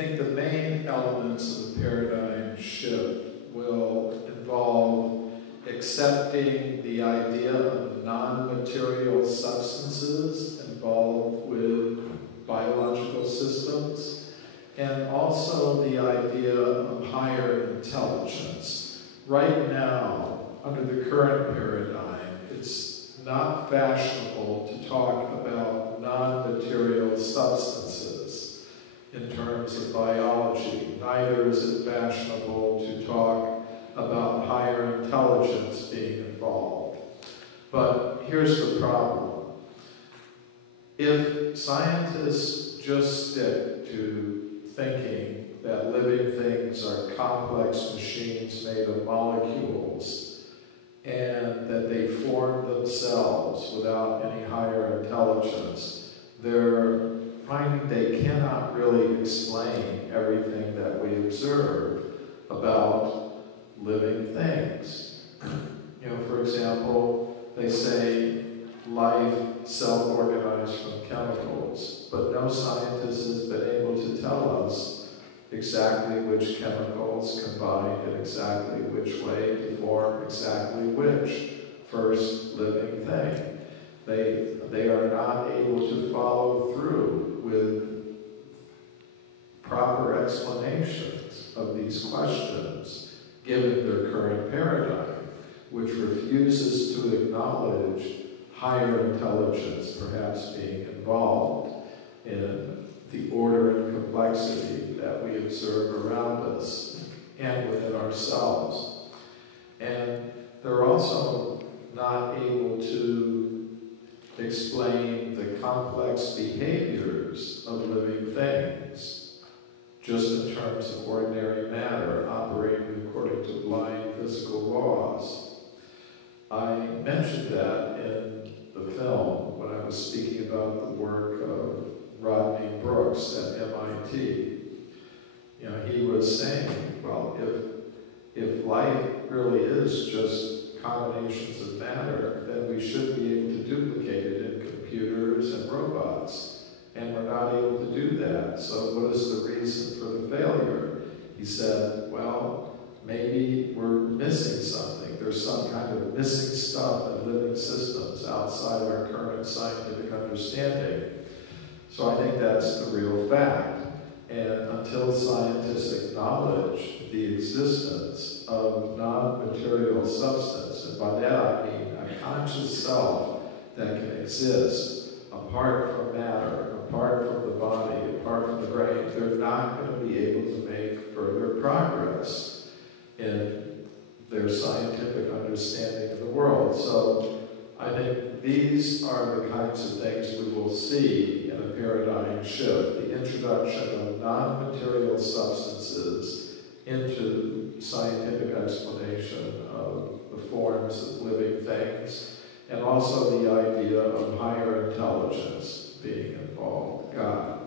think the main elements of the paradigm shift will involve accepting the idea of non-material substances involved with biological systems, and also the idea of higher intelligence. Right now, under the current paradigm, it's not fashionable to talk about non-material substances in terms of biology. Neither is it fashionable to talk about higher intelligence being involved. But here's the problem. If scientists just stick to thinking that living things are complex machines made of molecules and that they form themselves without any higher intelligence, they're finding they cannot really explain everything that we observe about living things. You know, for example, they say life self-organized from chemicals, but no scientist has been able to tell us exactly which chemicals combine in exactly which way to form exactly which first living thing. They are not able to follow through with proper explanations of these questions, given their current paradigm, which refuses to acknowledge higher intelligence perhaps being involved in the order and complexity that we observe around us and within ourselves. And they're also not able to explain the complex behaviors of living things, just in terms of ordinary matter operating according to blind physical laws. I mentioned that in the film when I was speaking about the work of Rodney Brooks at MIT. You know, he was saying, well, if life really is just combinations of matter, then we should be able to duplicate it in computers and robots. And we're not able to do that. So what is the reason for the failure? He said, well, maybe we're missing something. There's some kind of missing stuff in living systems outside our current scientific understanding. So I think that's the real fact. And until scientists acknowledge the existence of non-material substance, and by that I mean a conscious self that can exist apart from matter, apart from the body, apart from the brain, they're not going to be able to make further progress in their scientific understanding of the world. So I think these are the kinds of things we will see in a paradigm shift, the introduction of non-material substances into scientific explanation of the forms of living things, and also the idea of higher intelligence being involved, God.